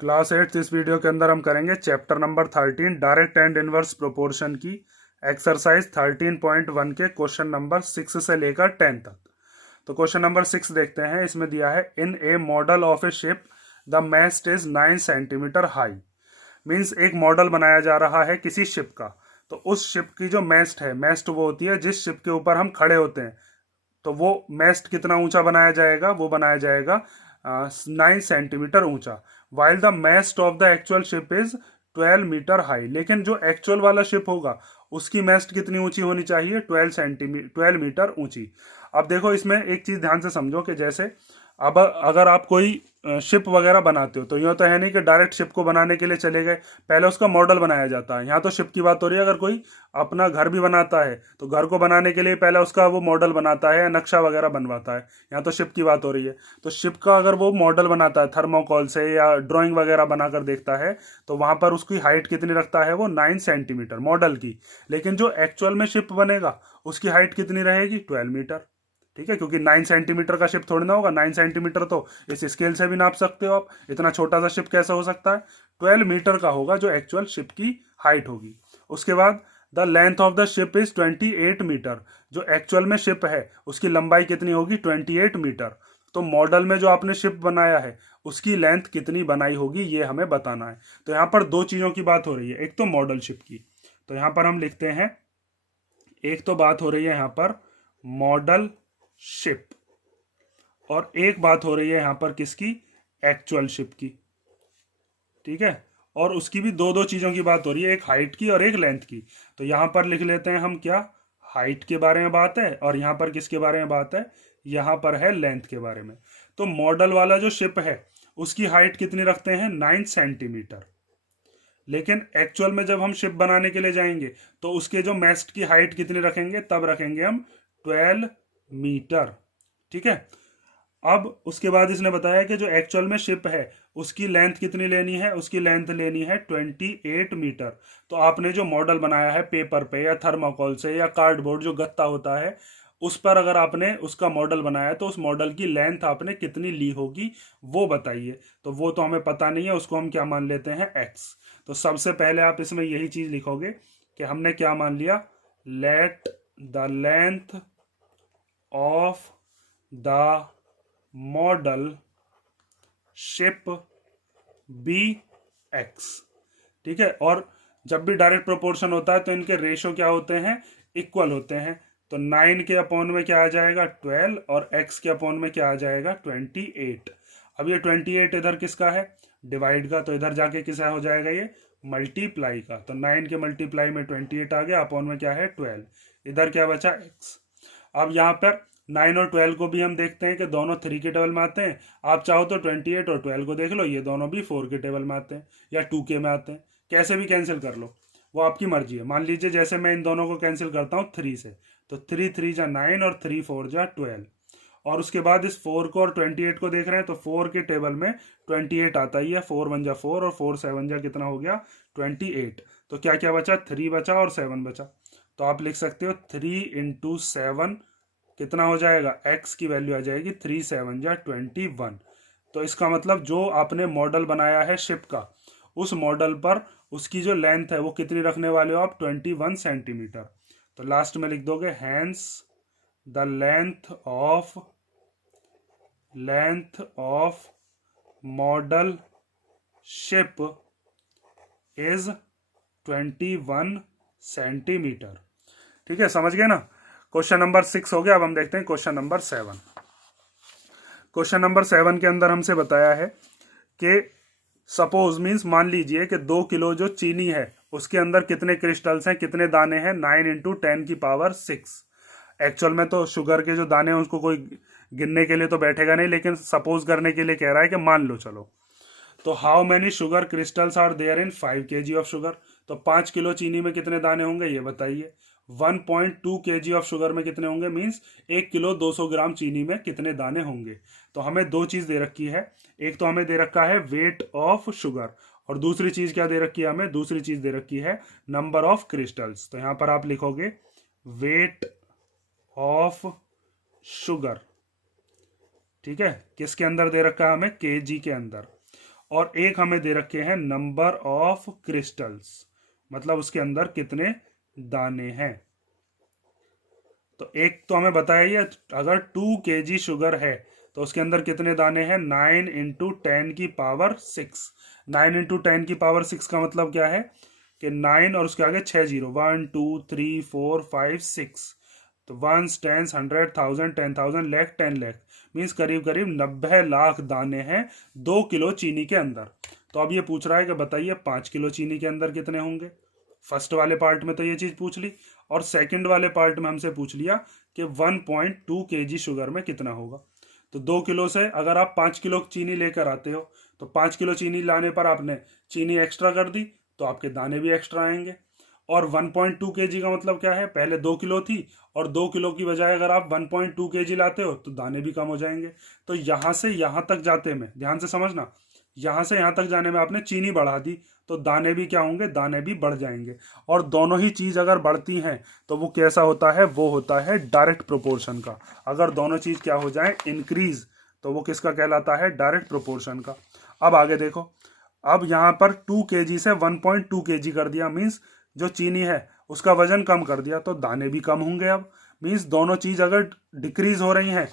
Class 8 इस video के अंदर हम करेंगे chapter number 13 direct and inverse proportion की एक्सरसाइज 13.1 के क्वेश्चन नंबर 6 से लेकर 10 तक। तो क्वेश्चन नंबर 6 देखते हैं। इसमें दिया है in a model of a ship the mast is 9 centimetre high. Means एक मॉडल बनाया जा रहा है किसी शिप का। तो उस शिप की जो मैस्ट है, मैस्ट वो होती है जिस शिप के ऊपर हम खड़े होते हैं, तो वो मैस्ट कितना ऊंचा बनाया जाएगा, वो बनाया जाएगा 9 सेंटीमीटर ऊंचा। While the mast of the actual ship is 12 metre high. लेकिन जो एक्चुअल वाला शिप होगा उसकी मैस्ट कितनी ऊंची होनी चाहिए? 12 मीटर ऊंची। अब देखो, इसमें एक चीज ध्यान से समझो कि जैसे अब अगर आप कोई शिप वगैरह बनाते हो तो यूँ तो है नहीं कि डायरेक्ट शिप को बनाने के लिए चले गए, पहले उसका मॉडल बनाया जाता है। यहाँ तो शिप की बात हो रही है। अगर कोई अपना घर भी बनाता है तो घर को बनाने के लिए पहले उसका वो मॉडल बनाता है या नक्शा वगैरह बनवाता है। यहाँ तो शिप की बात हो रही है। तो शिप का अगर वो मॉडल बनाता है थर्मोकॉल से या ड्राइंग वगैरह बनाकर देखता है, तो वहां पर उसकी हाइट कितनी रखता है? वो 9 सेंटीमीटर मॉडल की। लेकिन जो एक्चुअल में शिप बनेगा उसकी हाइट कितनी रहेगी? 12 मीटर। ठीक है, क्योंकि 9 सेंटीमीटर का शिप थोड़ी ना होगा। 9 सेंटीमीटर तो इस स्केल से भी नाप सकते हो आप। इतना छोटा सा शिप कैसे हो सकता है? 12 मीटर का होगा जो एक्चुअल शिप की हाइट होगी। उसके बाद the length of the ship is 28 metre. जो एक्चुअल में शिप है उसकी लंबाई कितनी होगी? 28 मीटर। तो मॉडल में जो आपने शिप बनाया है उसकी लेंथ कितनी बनाई होगी, ये हमें बताना है। तो यहाँ पर दो चीजों की बात हो रही है। एक तो मॉडल शिप की, तो यहाँ पर हम लिखते हैं, एक तो बात हो रही है यहाँ पर मॉडल शिप, और एक बात हो रही है यहां पर किसकी? एक्चुअल शिप की। ठीक है, और उसकी भी दो दो चीजों की बात हो रही है, एक हाइट की और एक लेंथ की। तो यहां पर लिख लेते हैं हम क्या? हाइट के बारे में बात है, और यहां पर किसके बारे में बात है? यहां पर है लेंथ के बारे में। तो मॉडल वाला जो शिप है उसकी हाइट कितनी रखते हैं? 9 सेंटीमीटर। लेकिन एक्चुअल में जब हम शिप बनाने के लिए जाएंगे तो उसके जो मैस्ट की हाइट कितनी रखेंगे? तब रखेंगे हम 12 मीटर। ठीक है, अब उसके बाद इसने बताया कि जो एक्चुअल में शिप है उसकी लेंथ कितनी लेनी है? उसकी लेंथ लेनी है 28 मीटर। तो आपने जो मॉडल बनाया है पेपर पे या थर्माकोल से या कार्डबोर्ड जो गत्ता होता है उस पर अगर आपने उसका मॉडल बनाया तो उस मॉडल की लेंथ आपने कितनी ली होगी वो बताइए। तो वो तो हमें पता नहीं है, उसको हम क्या मान लेते हैं? एक्स। तो सबसे पहले आप इसमें यही चीज लिखोगे कि हमने क्या मान लिया? Let the length of the model ship be X. ठीक है, और जब भी डायरेक्ट प्रोपोर्शन होता है तो इनके रेशो क्या होते हैं? इक्वल होते हैं। तो 9 के अपॉन में क्या आ जाएगा? 12, और x के अपॉन में क्या आ जाएगा? 28। अब ये 28 इधर किसका है? डिवाइड का। तो इधर जाके किसा हो जाएगा? ये मल्टीप्लाई का। तो 9 के मल्टीप्लाई में 28 आ गया, अपॉन में क्या है? 12। इधर क्या बचा? x। अब यहाँ पर 9 और 12 को भी हम देखते हैं कि दोनों 3 के टेबल में आते हैं। आप चाहो तो 28 और 12 को देख लो, ये दोनों भी 4 के टेबल में आते हैं या 2 के में आते हैं। कैसे भी कैंसिल कर लो, वो आपकी मर्जी है। मान लीजिए जैसे मैं इन दोनों को कैंसिल करता हूँ 3 से, तो 3 3 जा 9 और 3 4 जा 12। और उसके बाद इस 4 को और 28 को देख रहे हैं तो 4 के टेबल में 28 आता ही है। 4 1 जा 4 और 4 7 जा कितना हो गया? 28। तो क्या क्या बचा? 3 बचा और 7 बचा। तो आप लिख सकते हो 3 इंटू 7 कितना हो जाएगा? x की वैल्यू आ जाएगी 3 7 जा 21। तो इसका मतलब जो आपने मॉडल बनाया है शिप का, उस मॉडल पर उसकी जो लेंथ है वो कितनी रखने वाले हो आप? 21 सेंटीमीटर। तो लास्ट में लिख दोगे hence the length of model ship is 21 centimetre. ठीक है, समझ गए ना? क्वेश्चन नंबर 6 हो गया। अब हम देखते हैं क्वेश्चन नंबर 7। क्वेश्चन नंबर 7 के अंदर हमसे बताया है कि सपोज मीन्स मान लीजिए कि 2 किलो जो चीनी है उसके अंदर कितने क्रिस्टल्स हैं, कितने दाने हैं? 9 इंटू 10 की पावर 6। एक्चुअल में तो शुगर के जो दाने हैं उसको कोई गिनने के लिए तो बैठेगा नहीं, लेकिन सपोज करने के लिए कह रहा है कि मान लो चलो। तो how many sugar crystals are there in 5 kg of sugar. तो 5 किलो चीनी में कितने दाने होंगे ये बताइए। 1.2 kg ऑफ शुगर में कितने होंगे? मीन्स 1 किलो 200 ग्राम चीनी में कितने दाने होंगे। तो हमें दो चीज दे रखी है। एक तो हमें दे रखा है वेट ऑफ शुगर, और दूसरी चीज क्या दे रखी है हमें? दूसरी चीज दे रखी है नंबर ऑफ क्रिस्टल्स। तो यहां पर आप लिखोगे वेट ऑफ शुगर। ठीक है, किसके अंदर दे रखा है हमें? केजी के अंदर। और एक हमें दे रखे हैं नंबर ऑफ क्रिस्टल्स, मतलब उसके अंदर कितने दाने हैं। तो एक तो हमें बताया ही है, अगर 2 kg शुगर है तो उसके अंदर कितने दाने हैं, 9 × 10⁻⁶। 9 × 10⁻⁶ का मतलब क्या है कि 9 और उसके आगे 6 जीरो, 1 2 3 4 5 6। तो 1 10 100 1000 10,000 लाख 10 लाख मीन्स करीब करीब 90 लाख दाने हैं 2 किलो चीनी के अंदर। तो अब ये पूछ रहा है कि बताइए 5 किलो चीनी के अंदर कितने होंगे। फर्स्ट वाले पार्ट में तो ये चीज पूछ ली, और सेकंड वाले पार्ट में हमसे पूछ लिया कि 1.2 kg शुगर में कितना होगा। तो 2 किलो से अगर आप 5 किलो चीनी लेकर आते हो तो 5 किलो चीनी लाने पर आपने चीनी एक्स्ट्रा कर दी तो आपके दाने भी एक्स्ट्रा आएंगे। और 1.2 kg का मतलब क्या है, पहले 2 किलो थी और 2 किलो की बजाय अगर आप 1.2 kg लाते हो तो दाने भी कम हो जाएंगे। तो यहां से यहां तक जाते में, ध्यान से समझना, यहां से यहां तक जाने में आपने चीनी बढ़ा दी तो दाने भी क्या होंगे, दाने भी बढ़ जाएंगे। और दोनों ही चीज अगर बढ़ती हैं तो वो कैसा होता है, वो होता है डायरेक्ट प्रोपोर्शन का। अगर दोनों चीज क्या हो जाए, इंक्रीज, तो वो किसका कहलाता है, डायरेक्ट प्रोपोर्शन का। अब आगे देखो, अब यहाँ पर 2 kg से 1.2 kg कर दिया, मीन्स जो चीनी है उसका वजन कम कर दिया तो दाने भी कम होंगे। अब मीन्स दोनों चीज अगर डिक्रीज हो रही हैं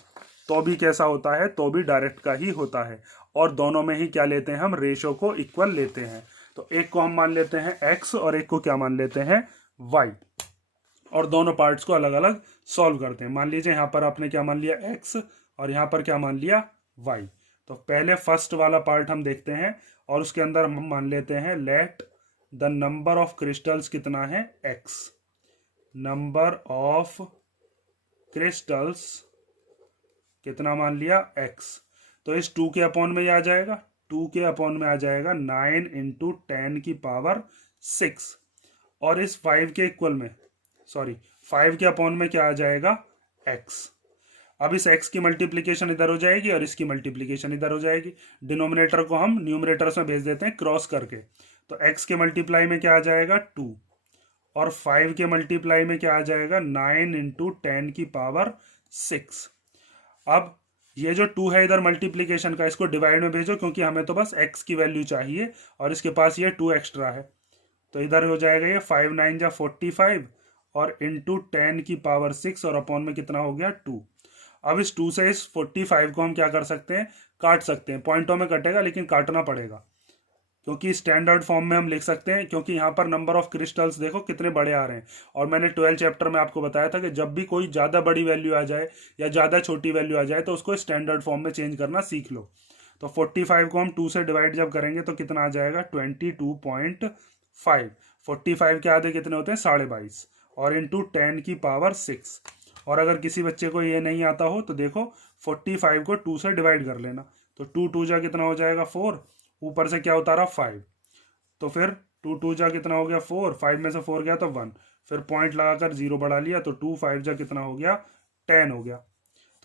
तो भी कैसा होता है, तो भी डायरेक्ट का ही होता है। और दोनों में ही क्या लेते हैं, हम रेशो को इक्वल लेते हैं। तो एक को हम मान लेते हैं x और एक को क्या मान लेते हैं, y। और दोनों पार्ट्स को अलग अलग सॉल्व करते हैं। मान लीजिए यहाँ पर आपने क्या मान लिया, x, और यहाँ पर क्या मान लिया, y। तो पहले फर्स्ट वाला पार्ट हम देखते हैं और उसके अंदर हम मान लेते हैं let the number of crystals कितना है, x। नंबर ऑफ क्रिस्टल्स कितना मान लिया, x। तो इस 2 के अपॉन में आ जाएगा, 2 के अपॉन में आ जाएगा 9 × 10⁻⁶। और इस 5 के इक्वल में, सॉरी 5 के अपॉन में क्या आ जाएगा, x। अब इस x की मल्टीप्लीकेशन इधर हो जाएगी और इसकी मल्टीप्लीकेशन इधर हो जाएगी। डिनोमिनेटर को हम न्यूमरेटर्स में भेज देते हैं क्रॉस करके। तो x के मल्टीप्लाई में क्या आ जाएगा, 2, और 5 के मल्टीप्लाई में क्या आ जाएगा, 9 × 10⁻⁶। अब ये जो 2 है इधर मल्टीप्लीकेशन का, इसको डिवाइड में भेजो क्योंकि हमें तो बस x की वैल्यू चाहिए और इसके पास ये 2 एक्स्ट्रा है। तो इधर हो जाएगा ये 5 9 जा 45 और इंटू 10⁻⁶ और अपॉन में कितना हो गया, 2। अब इस 2 से इस 45 को हम क्या कर सकते हैं, काट सकते हैं। पॉइंटों में कटेगा लेकिन काटना पड़ेगा क्योंकि स्टैंडर्ड फॉर्म में हम लिख सकते हैं, क्योंकि यहाँ पर नंबर ऑफ क्रिस्टल्स देखो कितने बड़े आ रहे हैं। और मैंने 12 चैप्टर में आपको बताया था कि जब भी कोई ज़्यादा बड़ी वैल्यू आ जाए या ज़्यादा छोटी वैल्यू आ जाए तो उसको स्टैंडर्ड फॉर्म में चेंज करना सीख लो। तो 45 को हम 2 से डिवाइड जब करेंगे तो कितना आ जाएगा, 22.5। 45 के आधे कितने होते हैं, 22.5, और इंटू 10⁻⁶। और अगर किसी बच्चे को ये नहीं आता हो तो देखो 45 को 2 से डिवाइड कर लेना। तो 2 2 जा कितना हो जाएगा, 4, ऊपर से क्या उतारा, 5। तो फिर 2 2 जा कितना हो गया, 4, 5 में से 4 गया तो 1, फिर पॉइंट लगाकर 0 बढ़ा लिया तो 2 5 जा कितना हो गया, 10 हो गया।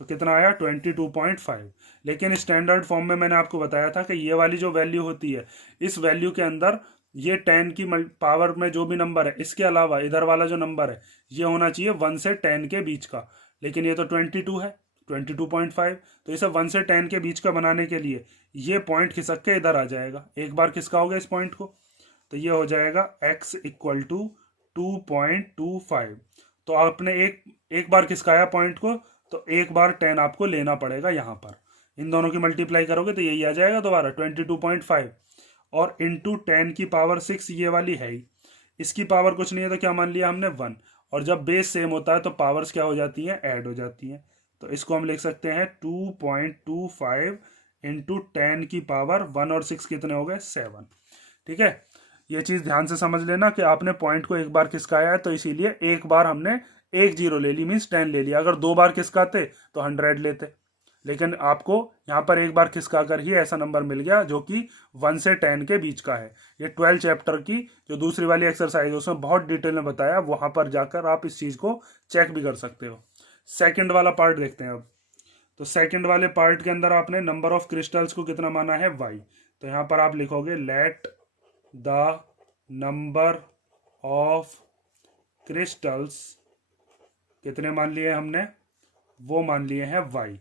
तो कितना आया, 22.5। लेकिन स्टैंडर्ड फॉर्म में मैंने आपको बताया था कि ये वाली जो वैल्यू होती है, इस वैल्यू के अंदर ये 10 की पावर में जो भी नंबर है, इसके अलावा इधर वाला जो नंबर है ये होना चाहिए 1 से 10 के बीच का। लेकिन ये तो 22 है, 22.5। तो इसे 1 से 10 के बीच का बनाने के लिए ये पॉइंट खिसक के इधर आ जाएगा। एक बार खिसकाओगे इस पॉइंट को तो ये हो जाएगा x इक्वल टू 2.25। तो आपने एक बार खिसकाया पॉइंट को तो एक बार 10 आपको लेना पड़ेगा यहाँ पर। इन दोनों की मल्टीप्लाई करोगे तो यही आ जाएगा दोबारा 22.5, और इंटू 10⁻⁶ ये वाली है ही, इसकी पावर कुछ नहीं है तो क्या मान लिया हमने, 1। और जब बेस सेम होता है तो पावर्स क्या हो जाती हैं, ऐड हो जाती हैं। तो इसको हम लिख सकते हैं 2.25 इंटू 10⁻1 और 6 कितने हो गए, 7। ठीक है, ये चीज ध्यान से समझ लेना कि आपने पॉइंट को एक बार खिसकाया है तो इसीलिए एक बार हमने एक जीरो ले ली, मीन्स 10 ले लिया। अगर 2 बार खिसकाते तो 100 लेते, लेकिन आपको यहाँ पर एक बार खिसका कर ही ऐसा नंबर मिल गया जो कि 1 से 10 के बीच का है। ये 12 चैप्टर की जो दूसरी वाली एक्सरसाइज उसमें बहुत डिटेल में बताया, वहां पर जाकर आप इस चीज को चेक भी कर सकते हो। सेकंड वाला पार्ट देखते हैं अब। तो सेकंड वाले पार्ट के अंदर आपने नंबर ऑफ क्रिस्टल्स को कितना माना है, y। तो यहाँ पर आप लिखोगे let the number of crystals कितने मान लिए हमने, वो मान लिए हैं y।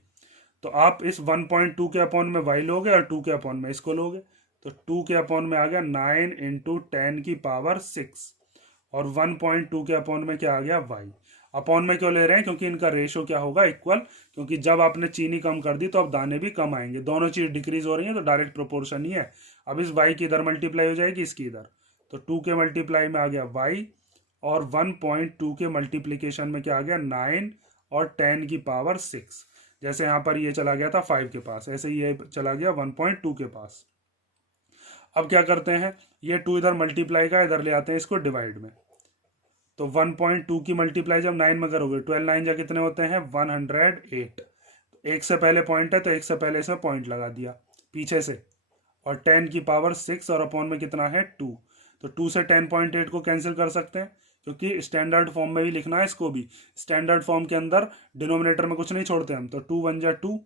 तो आप इस 1.2 के अपॉन में y लोगे और 2 के अपॉन में इसको लोगे। तो 2 के अपॉन में आ गया 9 इंटू 10 की पावर 6 और 1.2 के अपॉन में क्या आ गया y। अपॉन में क्यों ले रहे हैं, क्योंकि इनका रेशो क्या होगा, इक्वल, क्योंकि जब आपने चीनी कम कर दी तो अब दाने भी कम आएंगे, दोनों चीज डिक्रीज हो रही है तो डायरेक्ट प्रोपोर्शन ही है। अब इस y की इधर मल्टीप्लाई हो जाएगी, इसकी इधर, तो 2 के मल्टीप्लाई में आ गया y और 1.2 के मल्टीप्लीकेशन में क्या आ गया 9 और 10 की पावर 6। जैसे यहाँ पर ये चला गया था 5 के पास, ऐसे ये चला गया 1.2 के पास। अब क्या करते हैं, ये 2 इधर मल्टीप्लाई का इधर ले आते हैं इसको डिवाइड में, तो 1.2 की मल्टीप्लाई जब 9 में करोगे 12 9 जा कितने होते हैं 108। एक से पहले पॉइंट है तो एक से पहले इसमें पॉइंट लगा दिया पीछे से, और 10 की पावर 6 और अपॉन में कितना है 2, तो 2 से 10.8 को कैंसिल कर सकते हैं, क्योंकि स्टैंडर्ड फॉर्म में भी लिखना है इसको भी। स्टैंडर्ड फॉर्म के अंदर डिनोमिनेटर में कुछ नहीं छोड़ते हम, तो 2 1 जा 2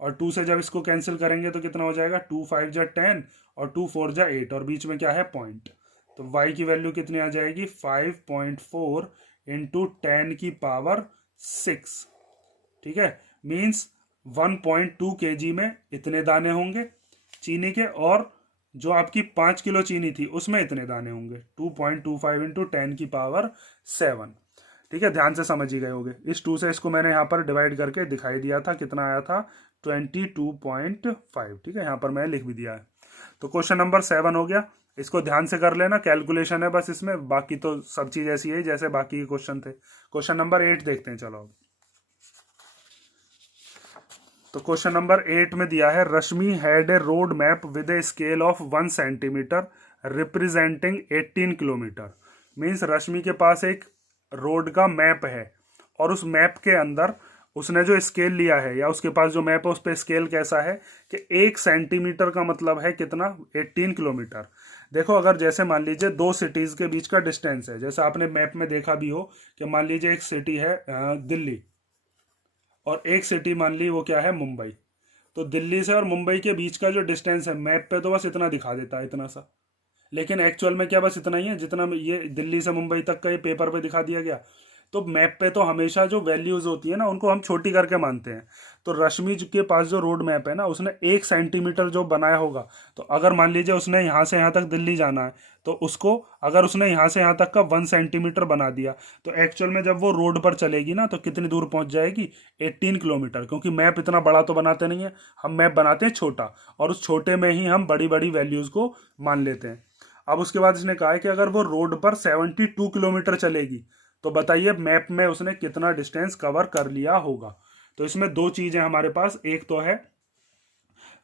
और 2 से जब इसको कैंसिल करेंगे तो कितना हो जाएगा 2 5 जा 10 और 2 4 जा 8 और बीच में क्या है पॉइंट, तो y की वैल्यू कितनी आ जाएगी 5.4 इंटू 10 की पावर 6। ठीक है, मीन्स 1.2 kg में इतने दाने होंगे चीनी के, और जो आपकी 5 किलो चीनी थी उसमें इतने दाने होंगे 2.25 इंटू 10 की पावर 7। ठीक है, ध्यान से समझ ही गए होगे। इस 2 से इसको मैंने यहाँ पर डिवाइड करके दिखाई दिया था, कितना आया था 22.5। ठीक है, यहाँ पर मैंने लिख भी दिया है। तो क्वेश्चन नंबर 7 हो गया, इसको ध्यान से कर लेना, कैलकुलेशन है बस इसमें, बाकी तो सब चीज ऐसी है जैसे बाकी के क्वेश्चन थे। क्वेश्चन नंबर 8 देखते हैं, चलो। तो क्वेश्चन नंबर 8 में दिया है, Rashmi had a road map with a scale of 1 centimetre representing 18 kilometre. Means Rashmi के पास एक रोड का मैप है और उस मैप के अंदर उसने जो स्केल लिया है, या उसके पास जो मैप है उस पर स्केल कैसा है कि 1 सेंटीमीटर का मतलब है कितना 18 किलोमीटर। देखो, अगर जैसे मान लीजिए दो सिटीज के बीच का डिस्टेंस है, जैसे आपने मैप में देखा भी हो कि मान लीजिए एक सिटी है दिल्ली और एक सिटी मान ली वो क्या है मुंबई, तो दिल्ली से और मुंबई के बीच का जो डिस्टेंस है मैप पे तो बस इतना दिखा देता है, इतना सा, लेकिन एक्चुअल में क्या बस इतना ही है जितना ये दिल्ली से मुंबई तक का ये पेपर पे दिखा दिया गया। तो मैप पे तो हमेशा जो वैल्यूज होती है ना उनको हम छोटी करके मानते हैं। तो रश्मि के पास जो रोड मैप है ना, उसने 1 सेंटीमीटर जो बनाया होगा, तो अगर मान लीजिए उसने यहाँ से यहाँ तक दिल्ली जाना है, तो उसको अगर उसने यहाँ से यहाँ तक का 1 सेंटीमीटर बना दिया, तो एक्चुअल में जब वो रोड पर चलेगी ना तो कितनी दूर पहुंच जाएगी 18 किलोमीटर, क्योंकि मैप इतना बड़ा तो बनाते नहीं है, हम मैप बनाते हैं छोटा, और उस छोटे में ही हम बड़ी बड़ी वैल्यूज को मान लेते हैं। अब उसके बाद इसने कहा है कि अगर वो रोड पर 72 किलोमीटर चलेगी, तो बताइए मैप में उसने कितना डिस्टेंस कवर कर लिया होगा। तो इसमें दो चीजें हमारे पास, एक तो है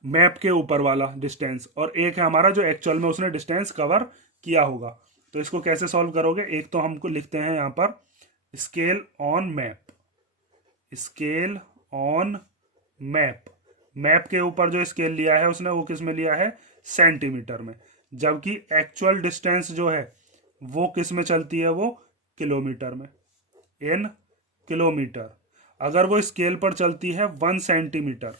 मैप के ऊपर वाला डिस्टेंस और एक है हमारा जो एक्चुअल में उसने डिस्टेंस कवर किया होगा। तो इसको कैसे सॉल्व करोगे, एक तो हमको लिखते हैं यहाँ पर scale on map, scale on map, map के ऊपर जो स्केल लिया है उसने वो किस में लिया है सेंटीमीटर में, जबकि एक्चुअल डिस्टेंस जो है वो किस में चलती है, वो किलोमीटर में, इन किलोमीटर। अगर वो स्केल पर चलती है 1 सेंटीमीटर,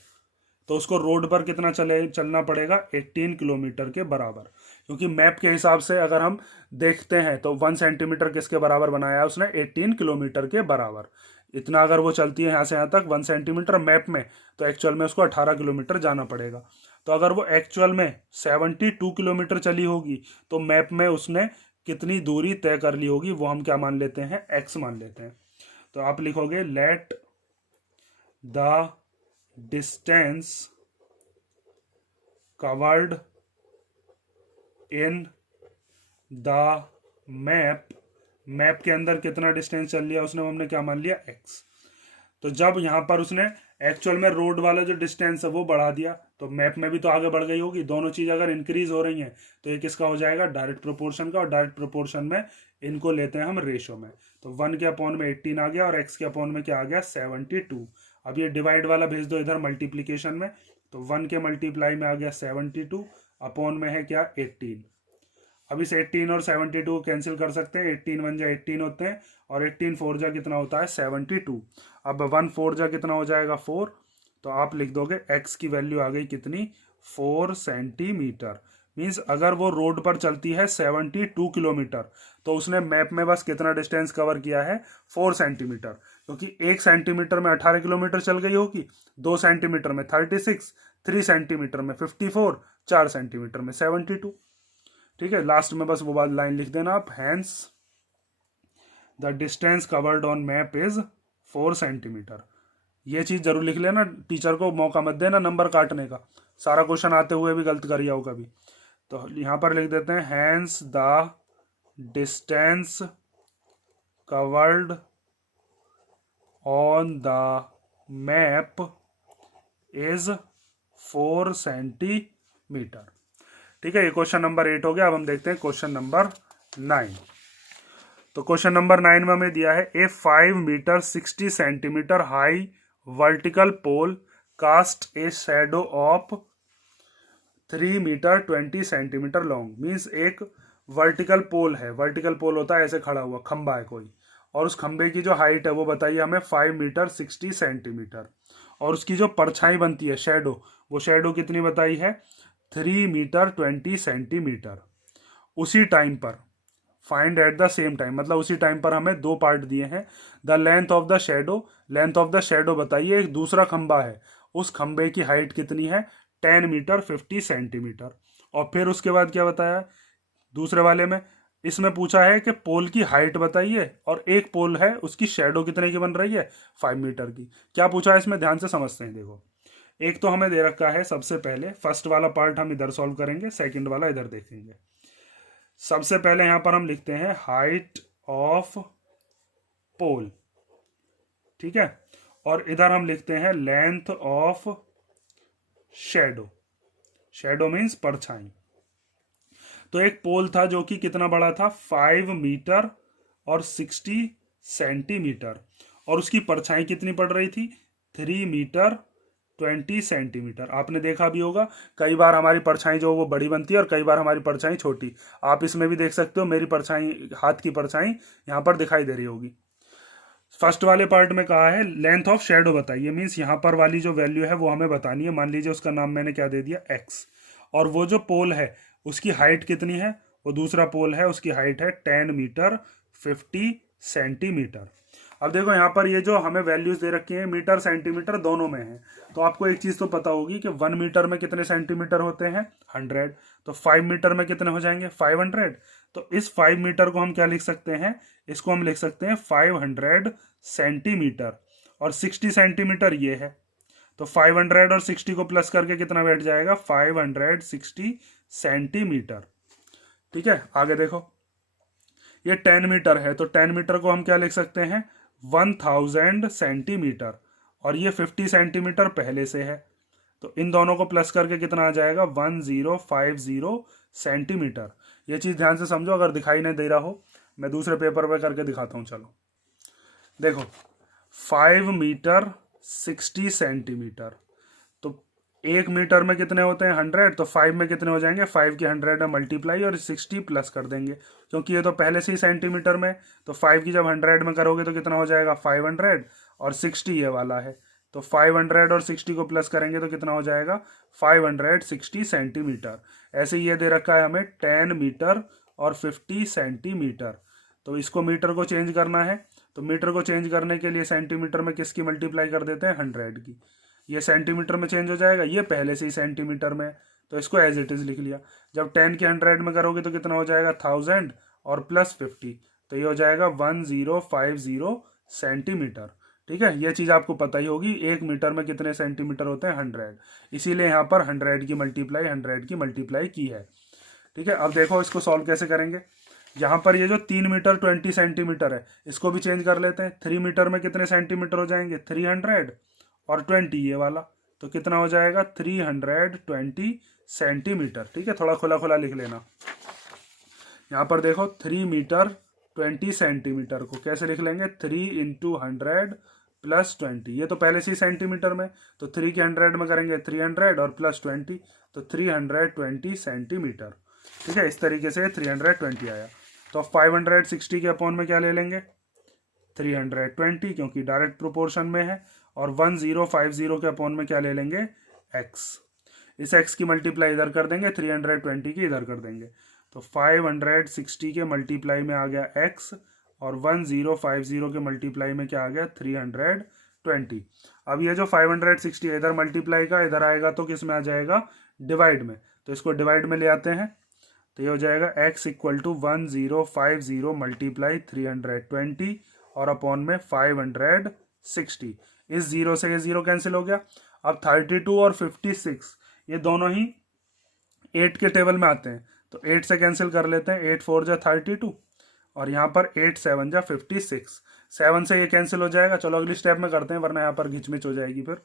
तो उसको रोड पर कितना चलना पड़ेगा 18 किलोमीटर के बराबर, क्योंकि मैप के हिसाब से अगर हम देखते हैं तो 1 सेंटीमीटर किसके बराबर बनाया है उसने 18 किलोमीटर के बराबर। इतना अगर वो चलती है यहाँ से यहाँ तक 1 सेंटीमीटर मैप में, तो एक्चुअल में उसको 18 किलोमीटर जाना पड़ेगा। तो अगर वो एक्चुअल में 72 किलोमीटर चली होगी, तो मैप में उसने कितनी दूरी तय कर ली होगी वो हम क्या मान लेते हैं, x मान लेते हैं। तो आप लिखोगे let the distance covered in the map, map के अंदर कितना डिस्टेंस चल लिया उसने, हमने क्या मान लिया x। तो जब यहां पर उसने एक्चुअल में रोड वाला जो डिस्टेंस है वो बढ़ा दिया, तो मैप में भी तो आगे बढ़ गई होगी। दोनों चीज अगर इंक्रीज हो रही हैं तो ये किसका हो जाएगा, डायरेक्ट प्रोपोर्शन का, और डायरेक्ट प्रोपोर्शन में इनको लेते हैं हम रेशो में। तो 1 के अपॉन में 18 आ गया और x के अपॉन में क्या आ गया 72। अब ये डिवाइड वाला भेज दो इधर मल्टीप्लीकेशन में, तो 1 के मल्टीप्लाई में आ गया 72, अपॉन में है क्या 18। अब इस 18 और 72 को कैंसिल कर सकते हैं, 18 1 जा 18 होते हैं और 18 4 जा कितना होता है 72। अब 1 4 जा कितना हो जाएगा 4, तो आप लिख दोगे x की वैल्यू आ गई कितनी 4 सेंटीमीटर। मीन्स अगर वो रोड पर चलती है 72 किलोमीटर, तो उसने मैप में बस कितना डिस्टेंस कवर किया है 4 सेंटीमीटर, क्योंकि 1 सेंटीमीटर में 18 किलोमीटर चल गई होगी, 2 सेंटीमीटर में 36, 3 सेंटीमीटर में 54, 4 सेंटीमीटर में 72। ठीक है, लास्ट में बस वो बात लाइन लिख देना आप, hence the distance covered on map is 4 centimetre. ये चीज जरूर लिख लेना, टीचर को मौका मत देना नंबर काटने का, सारा क्वेश्चन आते हुए भी गलत कर जाओ कभी। तो यहां पर लिख देते हैं hence the distance covered on the map is 4 centimetre. ठीक है, ये क्वेश्चन नंबर 8 हो गया। अब हम देखते हैं क्वेश्चन नंबर 9। तो क्वेश्चन नंबर 9 में हमें दिया है a 5 metre 60 centimetre high vertical pole cast a shadow of 3 metre 20 centimetre long. Means एक वर्टिकल पोल है, वर्टिकल पोल होता है ऐसे खड़ा हुआ खंबा है कोई, और उस खंबे की जो हाइट है वो बताइए हमें 5 मीटर 60 सेंटीमीटर, और उसकी जो परछाई बनती है शैडो, वो शैडो कितनी बताई है 3 मीटर 20 सेंटीमीटर। उसी टाइम पर find at the same time, मतलब उसी टाइम पर हमें दो पार्ट दिए हैं। The length of the shadow, length of the shadow बताइए, एक दूसरा खंबा है उस खंबे की हाइट कितनी है 10 मीटर 50 सेंटीमीटर। और फिर उसके बाद क्या बताया दूसरे वाले में, इसमें पूछा है कि पोल की हाइट बताइए, और एक पोल है उसकी शैडो कितने की बन रही है 5 मीटर की। क्या पूछा है इसमें, ध्यान से समझते हैं। देखो, एक तो हमें दे रखा है, सबसे पहले फर्स्ट वाला पार्ट हम इधर सॉल्व करेंगे, सेकंड वाला इधर देखेंगे। सबसे पहले यहां पर हम लिखते हैं हाइट ऑफ पोल, ठीक है, और इधर हम लिखते हैं length of shadow. Shadow means परछाई। तो एक पोल था जो कि कितना बड़ा था 5 मीटर और 60 सेंटीमीटर, और उसकी परछाई कितनी पड़ रही थी 3 मीटर 20 सेंटीमीटर। आपने देखा भी होगा कई बार हमारी परछाई जो वो बड़ी बनती है और कई बार हमारी परछाई छोटी। आप इसमें भी देख सकते हो, मेरी परछाई, हाथ की परछाई यहाँ पर दिखाई दे रही होगी। फर्स्ट वाले पार्ट में कहा है लेंथ ऑफ शैडो बताइए, मीन्स यहाँ पर वाली जो वैल्यू है वो हमें बतानी है। मान लीजिए उसका नाम मैंने क्या दे दिया एक्स, और वो जो पोल है उसकी हाइट कितनी है, वो दूसरा पोल है उसकी हाइट है 10 मीटर 50 सेंटीमीटर। अब देखो यहाँ पर ये जो हमें वैल्यूज दे रखी हैं मीटर सेंटीमीटर दोनों में है, तो आपको एक चीज तो पता होगी कि 1 मीटर में कितने सेंटीमीटर होते हैं 100, तो 5 मीटर में कितने हो जाएंगे 500। तो इस 5 मीटर को हम क्या लिख सकते हैं, इसको हम लिख सकते हैं 500 सेंटीमीटर, और 60 सेंटीमीटर ये है, तो 500 और 60 को प्लस करके कितना बैठ जाएगा 560 सेंटीमीटर। ठीक है, आगे देखो ये 10 मीटर है, तो 10 मीटर को हम क्या लिख सकते हैं 1000 सेंटीमीटर, और ये 50 सेंटीमीटर पहले से है, तो इन दोनों को प्लस करके कितना आ जाएगा 1050 सेंटीमीटर। ये चीज ध्यान से समझो, अगर दिखाई नहीं दे रहा हो मैं दूसरे पेपर पे करके दिखाता हूं। चलो देखो 5 मीटर 60 सेंटीमीटर, तो 1 मीटर में कितने होते हैं 100, तो 5 में कितने हो जाएंगे 5 की 100 में मल्टीप्लाई और 60 प्लस कर देंगे, क्योंकि ये तो पहले से ही सेंटीमीटर में, तो 5 की जब 100 में करोगे तो कितना हो जाएगा 500, और 60 ये वाला है, तो 500 और 60 को प्लस करेंगे तो कितना हो जाएगा 560 सेंटीमीटर। ऐसे ही ये दे रखा है हमें 10 मीटर और 50 सेंटीमीटर, तो इसको मीटर को चेंज करना है, तो मीटर को चेंज करने के लिए सेंटीमीटर में किसकी मल्टीप्लाई कर देते हैं 100 की, ये सेंटीमीटर में चेंज हो जाएगा, ये पहले से ही सेंटीमीटर में, तो इसको एज इट इज लिख लिया। जब 10 की 100 में करोगे तो कितना हो जाएगा 1000 और प्लस 50, तो ये हो जाएगा 1050 सेंटीमीटर। ठीक है, ये चीज आपको पता ही होगी, 1 मीटर में कितने सेंटीमीटर होते हैं 100, इसीलिए यहाँ पर 100 की मल्टीप्लाई की है। ठीक है, अब देखो इसको सॉल्व कैसे करेंगे। यहाँ पर ये जो 3 मीटर 20 सेंटीमीटर है इसको भी चेंज कर लेते हैं, 3 मीटर में कितने सेंटीमीटर हो जाएंगे 300 और 20 ये वाला, तो कितना हो जाएगा 320 सेंटीमीटर। ठीक है, थोड़ा खुला खुला लिख लेना। यहाँ पर देखो 3 मीटर 20 सेंटीमीटर को कैसे लिख लेंगे 3 इंटू 100 प्लस 20, ये तो पहले से ही सेंटीमीटर में, तो 3 की 100 में करेंगे 300 और प्लस 20, तो 320 सेंटीमीटर। ठीक है, इस तरीके से 320 आया। तो 560 के अपॉन में क्या ले लेंगे 320, क्योंकि डायरेक्ट प्रोपोर्शन में है, और 1050 के अपॉन में क्या ले लेंगे x, इस x की मल्टीप्लाई इधर कर देंगे, 320 की इधर कर देंगे, तो 560 के मल्टीप्लाई में आ गया x, और 1050 के मल्टीप्लाई में क्या आ गया 320। अब ये जो 560 इधर मल्टीप्लाई का इधर आएगा तो किस में आ जाएगा डिवाइड में, तो इसको डिवाइड में ले आते हैं, तो ये हो जाएगा x इक्वल टू 1050 मल्टीप्लाई 320 और अपॉन में 560। इस जीरो से ये जीरो कैंसिल हो गया। अब 32 और 56 ये दोनों ही 8 के टेबल में आते हैं, तो 8 से कैंसिल कर लेते हैं। 8 4 जा 32 और यहाँ पर 8 7 जा 56। 7 से ये कैंसिल हो जाएगा। चलो अगली स्टेप में करते हैं, वरना यहाँ पर घिचमिच हो जाएगी फिर।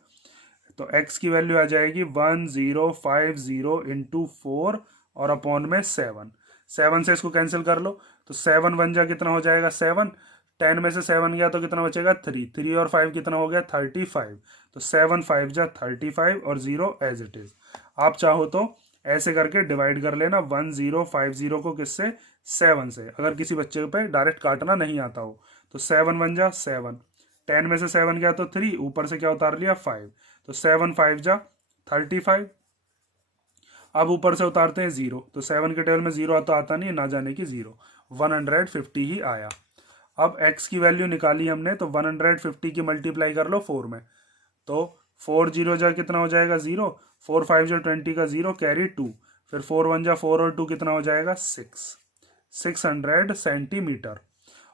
तो x की वैल्यू आ जाएगी 1050 इंटू 4 और अपॉन में 7। 7 से इसको कैंसिल कर लो, तो 7 1 जा कितना हो जाएगा 7। 10 में से 7 गया तो कितना बचेगा 3। 3 और 5 कितना हो गया 35। तो 7 5 जा 35 और 0 एज इट इज। आप चाहो तो ऐसे करके डिवाइड कर लेना 1050 को किससे 7 से, अगर किसी बच्चे पे डायरेक्ट काटना नहीं आता हो। तो 7 1 जा 7, 10 में से 7 गया तो 3, ऊपर से क्या उतार लिया 5, तो 7 5 जा 35। अब ऊपर से उतारते हैं 0, तो 7 के टेबल में 0 तो आता नहीं, ना जाने की 0, 150 ही आया। अब x की वैल्यू निकाली हमने, तो 150 की मल्टीप्लाई कर लो 4 में, तो 4 0 जा कितना हो जाएगा 0, 4 5 जा 20 का 0 कैरी 2, फिर 4 1 जा 4 और 2 कितना हो जाएगा 600 सेंटीमीटर।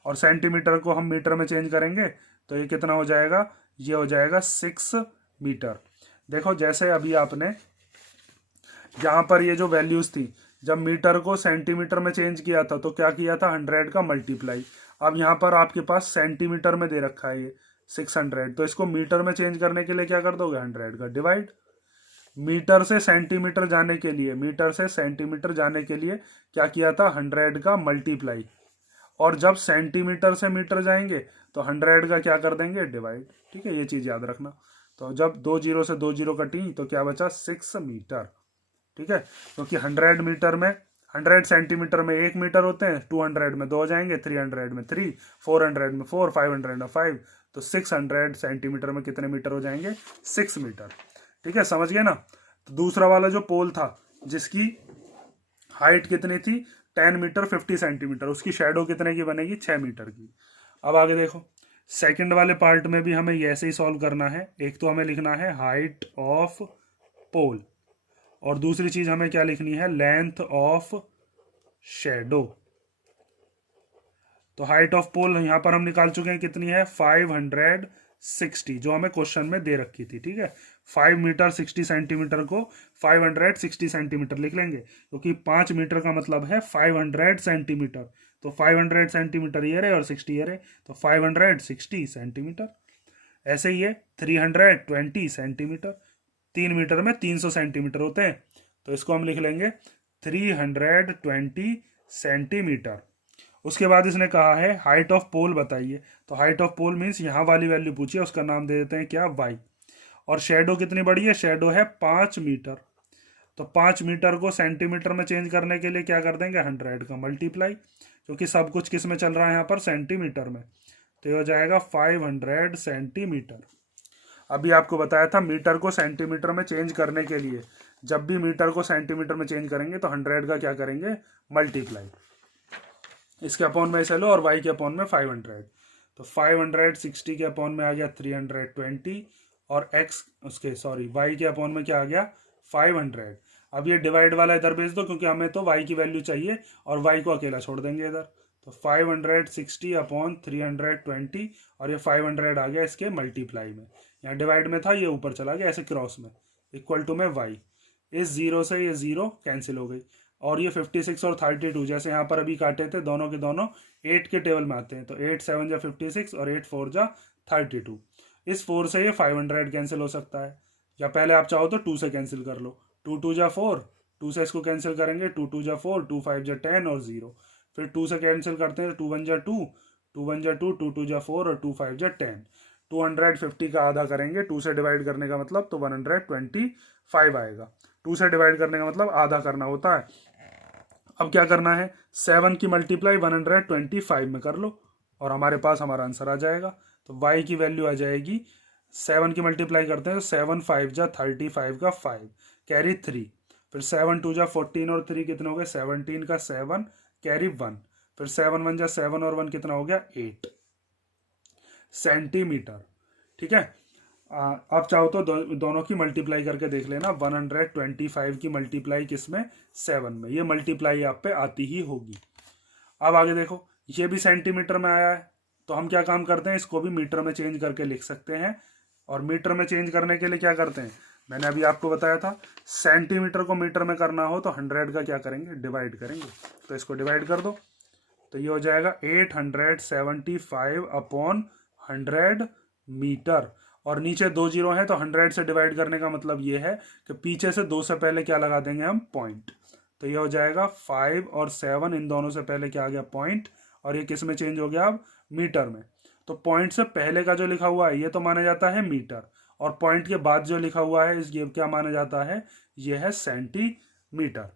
और सेंटीमीटर को हम मीटर में चेंज करेंगे तो ये कितना हो जाएगा, ये हो जाएगा 6 मीटर। देखो जैसे अभी आपने यहाँ पर ये जो वैल्यूज थी, जब मीटर को सेंटीमीटर में चेंज किया था तो क्या किया था 100 का मल्टीप्लाई। अब यहाँ पर आपके पास सेंटीमीटर में दे रखा है ये 600, तो इसको मीटर में चेंज करने के लिए क्या कर दोगे 100 का डिवाइड। मीटर से सेंटीमीटर जाने के लिए, मीटर से सेंटीमीटर जाने के लिए क्या किया था 100 का मल्टीप्लाई, और जब सेंटीमीटर से मीटर जाएंगे तो 100 का क्या कर देंगे डिवाइड। ठीक है, ये चीज याद रखना। तो जब 2 0 से 2 0 कटी तो क्या बचा 6 मीटर। ठीक है, क्योंकि 100 मीटर में 100 सेंटीमीटर में 1 मीटर होते हैं, 200 में 2 हो जाएंगे, 300 में 3, 400 में 4, 500 में 5, तो 600 सेंटीमीटर में कितने मीटर हो जाएंगे 6 मीटर। ठीक है, समझ गए ना। तो दूसरा वाला जो पोल था जिसकी हाइट कितनी थी 10 मीटर 50 सेंटीमीटर, उसकी शेडो कितने की बनेगी 6 मीटर की। अब आगे देखो, सेकंड वाले पार्ट में भी हमें ऐसे ही सॉल्व करना है। एक तो हमें लिखना है हाइट ऑफ पोल, और दूसरी चीज हमें क्या लिखनी है लेंथ ऑफ शेडो। तो हाइट ऑफ पोल यहां पर हम निकाल चुके हैं, कितनी है 560, जो हमें क्वेश्चन में दे रखी थी। ठीक है, 5 मीटर 60 सेंटीमीटर को 560 सेंटीमीटर लिख लेंगे, क्योंकि 5 मीटर का मतलब है 500 सेंटीमीटर। तो 500 सेंटीमीटर ये रहे और 60 ये रहे, तो 560 सेंटीमीटर। ऐसे ही है 320 सेंटीमीटर, 3 मीटर में 300 सेंटीमीटर होते हैं, तो इसको हम लिख लेंगे 320 सेंटीमीटर। उसके बाद इसने कहा है हाइट ऑफ पोल बताइए, तो हाइट ऑफ पोल मीन्स यहाँ वाली वैल्यू पूछी है, उसका नाम दे देते हैं क्या y। और शेडो कितनी बड़ी है, शेडो है 5 मीटर, तो 5 मीटर को सेंटीमीटर में चेंज करने के लिए क्या कर देंगे 100 का मल्टीप्लाई, क्योंकि सब कुछ किस में चल रहा है यहाँ पर सेंटीमीटर में, तो ये हो जाएगा 500 सेंटीमीटर। अभी आपको बताया था मीटर को सेंटीमीटर में चेंज करने के लिए, जब भी मीटर को सेंटीमीटर में चेंज करेंगे तो 100 का क्या करेंगे मल्टीप्लाई, इसके अपॉन में इसे लो और y के अपॉन में 500, तो 560 के अपॉन में आ गया 320 और x उसके y के अपॉन में क्या आ गया 500। अब ये डिवाइड वाला इधर भेज दो, क्योंकि हमें तो y की वैल्यू चाहिए और y को अकेला छोड़ देंगे इधर, तो 560 अपॉन 320 और ये 500 आ गया इसके मल्टीप्लाई में, यहाँ डिवाइड में था ये ऊपर चला गया ऐसे क्रॉस में, इक्वल टू में y। इस 0 से ये 0 कैंसिल हो गई, और ये 56 और 32 जैसे यहाँ पर अभी काटे थे दोनों के दोनों 8 के टेबल में आते हैं, तो 8 7 जा 56 और 8 4 जा 32। इस 4 से ये 500 कैंसिल हो सकता है, या पहले आप चाहो तो 2 से कैंसिल कर लो, 2 2 जा 4, 2 से इसको कैंसिल करेंगे, 2 2 जा 4, 2 5 जा 10 और 0, फिर 2 से कैंसिल करते हैं, 2 1 जा 2, 2 1 जा 2, 2 2 जा 4 और 2 5 जा 10। 250 का आधा करेंगे, 2 से डिवाइड करने का मतलब, तो 125 आएगा। 2 से डिवाइड करने का मतलब आधा करना होता है। अब क्या करना है 7 की मल्टीप्लाई 125 में कर लो और हमारे पास हमारा आंसर आ जाएगा। तो y की वैल्यू आ जाएगी, 7 की मल्टीप्लाई करते हैं तो 7 5 जा 35 का 5 कैरी 3, फिर 7 2 जा 14 और 3 कितने हो गए 17 का 7 कैरी 1, फिर 7 1 जा 7 और 1 कितना हो गया 8 सेंटीमीटर। ठीक है, आप चाहो तो दोनों की मल्टीप्लाई करके देख लेना। 125 की मल्टीप्लाई किसमें, 7 में, ये मल्टीप्लाई आप पे आती ही होगी। अब आगे देखो, ये भी सेंटीमीटर में आया है, तो हम क्या काम करते हैं, इसको भी मीटर में चेंज करके लिख सकते हैं। और मीटर में चेंज करने के लिए क्या करते हैं, मैंने अभी आपको बताया था, सेंटीमीटर को मीटर में करना हो तो 100 का क्या करेंगे, डिवाइड करेंगे। तो इसको डिवाइड कर दो, तो ये हो जाएगा 875 अपॉन 100 मीटर। और नीचे 2 जीरो है, तो 100 से डिवाइड करने का मतलब ये है कि पीछे से 2 से पहले क्या लगा देंगे हम, पॉइंट। तो ये हो जाएगा 5 और 7, इन दोनों से पहले क्या आ गया, पॉइंट। और ये किस में चेंज हो गया अब, मीटर में। तो पॉइंट से पहले का जो लिखा हुआ है ये तो माना जाता है मीटर, और पॉइंट के बाद जो लिखा हुआ है ये क्या माना जाता है, ये है सेंटीमीटर।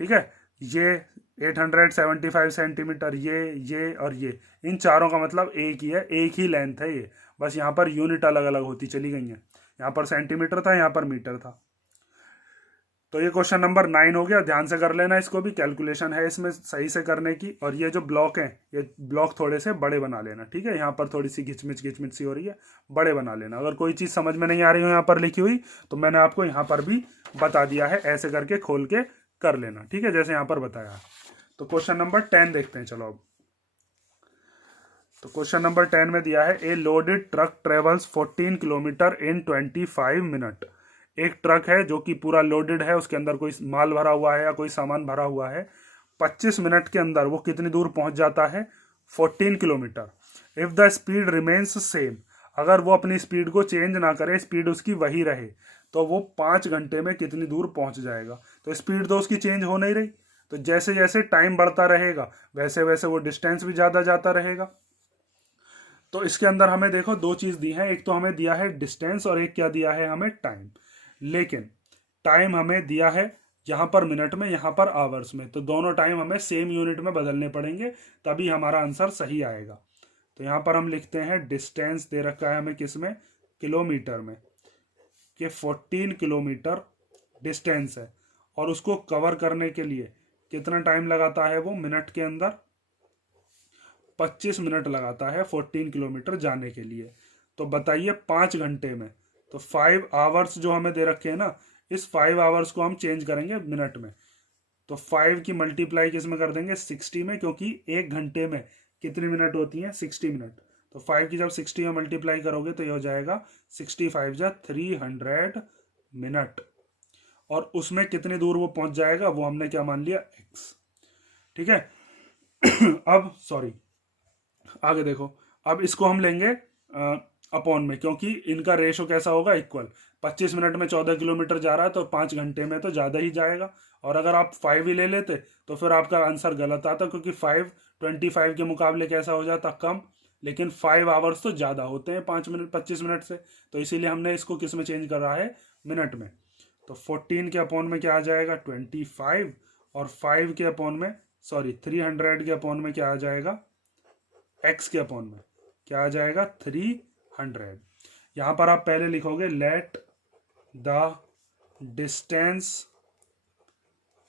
ठीक है, ये 875 सेंटीमीटर, ये और ये, इन चारों का मतलब एक ही है, एक ही लेंथ है ये, बस यहाँ पर यूनिट अलग अलग होती चली गई हैं। यहाँ पर सेंटीमीटर था, यहाँ पर मीटर था। तो ये क्वेश्चन नंबर 9 हो गया, ध्यान से कर लेना इसको भी, कैलकुलेशन है इसमें सही से करने की। और ये जो ब्लॉक हैं, ये ब्लॉक थोड़े से बड़े बना लेना, ठीक है। यहाँ पर थोड़ी सी घिचमिच सी हो रही है, बड़े बना लेना। अगर कोई चीज़ समझ में नहीं आ रही हो यहाँ पर लिखी हुई, तो मैंने आपको यहाँ पर भी बता दिया है, ऐसे करके खोल के कर लेना, ठीक है, जैसे यहाँ पर बताया। तो क्वेश्चन नंबर 10 देखते हैं, चलो अब। तो क्वेश्चन नंबर 10 में दिया है, a loaded truck travels 14 kilometre in 25 minute. एक ट्रक है जो कि पूरा लोडेड है, उसके अंदर कोई माल भरा हुआ है या कोई सामान भरा हुआ है, 25 मिनट के अंदर वो कितनी दूर पहुंच जाता है, 14 kilometre. If the speed remains same, अगर वो अपनी स्पीड को चेंज ना करे, स्पीड उसकी वही रहे, तो वो 5 घंटे में कितनी दूर पहुंच जाएगा। तो स्पीड तो उसकी चेंज हो नहीं रही, तो जैसे जैसे टाइम बढ़ता रहेगा वैसे वैसे वो डिस्टेंस भी ज़्यादा जाता रहेगा। तो इसके अंदर हमें देखो 2 चीज़ दी है, एक तो हमें दिया है डिस्टेंस और एक क्या दिया है हमें, टाइम। लेकिन टाइम हमें दिया है यहाँ पर मिनट में, यहाँ पर आवर्स में, तो दोनों टाइम हमें सेम यूनिट में बदलने पड़ेंगे, तभी हमारा आंसर सही आएगा। तो यहाँ पर हम लिखते हैं डिस्टेंस दे रखा है हमें किस में, किलोमीटर में, कि 14 किलोमीटर डिस्टेंस है, और उसको कवर करने के लिए कितना टाइम लगाता है वो, मिनट के अंदर 25 मिनट लगाता है 14 किलोमीटर जाने के लिए। तो बताइए 5 घंटे में, तो 5 आवर्स जो हमें दे रखे हैं ना, इस 5 आवर्स को हम चेंज करेंगे मिनट में। तो 5 की मल्टीप्लाई किस में कर देंगे, 60 में, क्योंकि 1 घंटे में कितनी मिनट होती हैं, 60 मिनट। तो 5 की जब 60 में मल्टीप्लाई करोगे तो ये हो जाएगा 65 जा 300 मिनट। और उसमें कितनी दूर वो पहुंच जाएगा, वो हमने क्या मान लिया, x। ठीक है। अब सॉरी, आगे देखो, अब इसको हम लेंगे अपॉन में, क्योंकि इनका रेशो कैसा होगा, इक्वल। 25 मिनट में 14 किलोमीटर जा रहा है, तो 5 घंटे में तो ज़्यादा ही जाएगा। और अगर आप 5 ही ले लेते तो फिर आपका आंसर गलत आता, क्योंकि 5 25 के मुकाबले कैसा हो जाता, कम। लेकिन 5 आवर्स तो ज़्यादा होते हैं 25 मिनट से, तो इसीलिए हमने इसको किस में चेंज कर रहा है, मिनट में। तो 14 के अपॉन में क्या आ जाएगा, 25, और 5 के अपॉन में, सॉरी 300 के अपॉन में क्या आ जाएगा, x के अपॉन में क्या आ जाएगा, 300। यहां पर आप पहले लिखोगे let the distance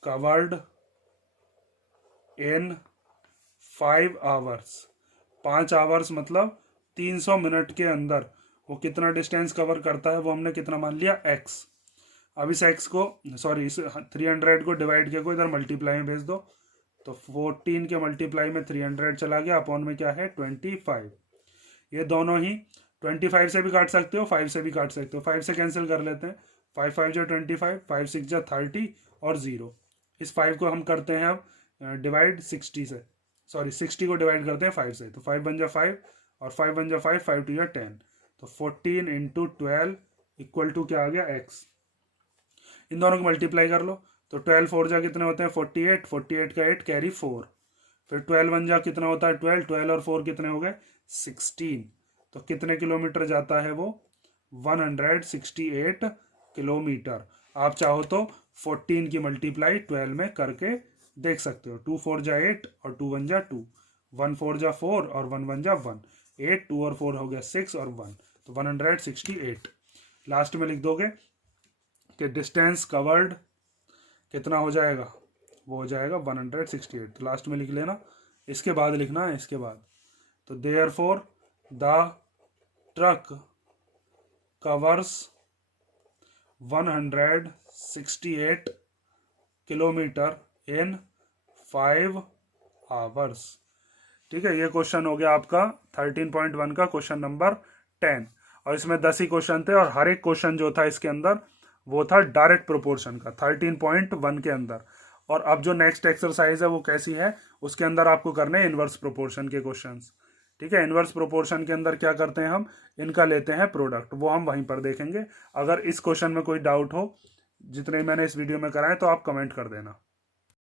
covered in 5 hours. 5 hours मतलब 300 मिनट के अंदर वो कितना डिस्टेंस कवर करता है, वो हमने कितना मान लिया, x। अब इस x को, सॉरी इस 300 को डिवाइड किया को इधर मल्टीप्लाई में भेज दो, तो 14 के मल्टीप्लाई में 300 चला गया, अपॉन में क्या है, 25। ये दोनों ही 25 से भी काट सकते हो, 5 से भी काट सकते हो, 5 से कैंसिल कर लेते हैं, 5 5 जा 25, 5 6 जा 30 और 0। इस 5 को हम करते हैं अब डिवाइड 60 से, सॉरी 60 को डिवाइड करते हैं 5 से, तो 5 बन जा 5 और 5 बन जा 5, 5 2 जा 10, तो 14 इंटू 12 इक्वल टू क्या आ गया, x। इन दोनों को मल्टीप्लाई कर लो, तो 12 4 जा कितने होते हैं, 48, 48 का 8 कैरी 4, फिर 12 1 जा कितना होता है, 12, 12 और 4 कितने हो गए, 16। तो कितने किलोमीटर जाता है वो, 168 किलोमीटर। आप चाहो तो 14 की मल्टीप्लाई 12 में करके देख सकते हो। 2 4 जा 8 और 2 1 जा 2, 1 4 जा 4 और 1 1 जा 1, 8 2 और 4 हो गया 6 और 1, तो 168। लास्ट में लिख दोगे कि डिस्टेंस कवर्ड कितना हो जाएगा, वो हो जाएगा 168। तो लास्ट में लिख लेना, इसके बाद लिखना है, इसके बाद। तो therefore the truck covers 168 kilometre in 5 hours. ठीक है, ये क्वेश्चन हो गया आपका 13.1 का क्वेश्चन नंबर 10। और इसमें 10 ही क्वेश्चन थे और हर एक क्वेश्चन जो था इसके अंदर वो था डायरेक्ट प्रोपोर्शन का 13.1 के अंदर। और अब जो नेक्स्ट एक्सरसाइज है वो कैसी है, उसके अंदर आपको करने हैं इनवर्स प्रोपोर्शन के क्वेश्चंस। ठीक है, इनवर्स प्रोपोर्शन के अंदर क्या करते हैं, हम इनका लेते हैं प्रोडक्ट, वो हम वहीं पर देखेंगे। अगर इस क्वेश्चन में कोई डाउट हो, जितने मैंने इस वीडियो में कराए, तो आप कमेंट कर देना।